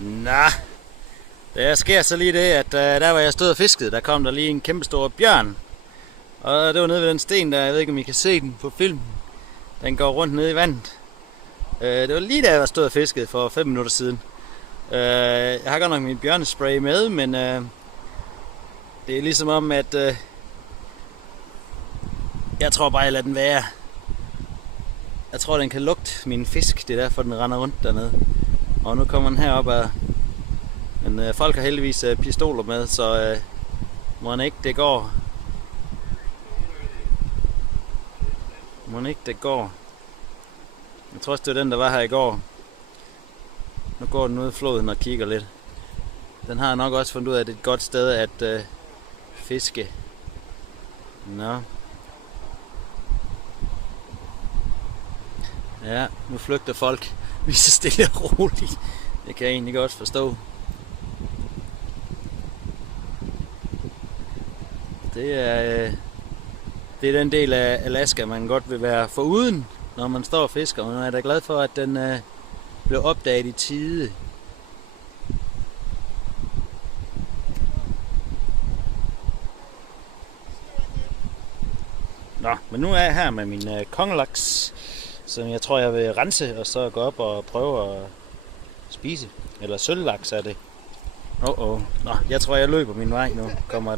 Nå, der sker så lige det, at der hvor jeg stod og fiskede, der kom der lige en kæmpe stor bjørn. Og det var nede ved den sten der, jeg ved ikke om I kan se den på film. Den går rundt nede i vandet. Det var lige da jeg stod og fiskede for 5 minutter siden. Jeg har godt nok min bjørnespray med, men det er ligesom om, at jeg tror bare, jeg lader den være. Jeg tror, den kan lugte min fisk, det er derfor, den render rundt dernede. Og nu kommer den herop af. Men folk har heldigvis pistoler med, så må ikke det går. Må ikke det går. Jeg tror også, det var den, der var her i går. Nu går den ud i floden og kigger lidt. Den har nok også fundet ud af, at det er et godt sted at fiske. Nå. Ja, nu flygter folk lige så stille og roligt. Det kan jeg egentlig godt forstå. Det er den del af Alaska, man godt vil være foruden, når man står og fisker. Og jeg er da glad for, at den blev opdaget i tide. Nå, men nu er jeg her med min kongelaks, som jeg tror, jeg vil rense, og så gå op og prøve at spise. Eller sølvlaks er det. Nå, jeg tror, jeg løber min vej nu. Kommer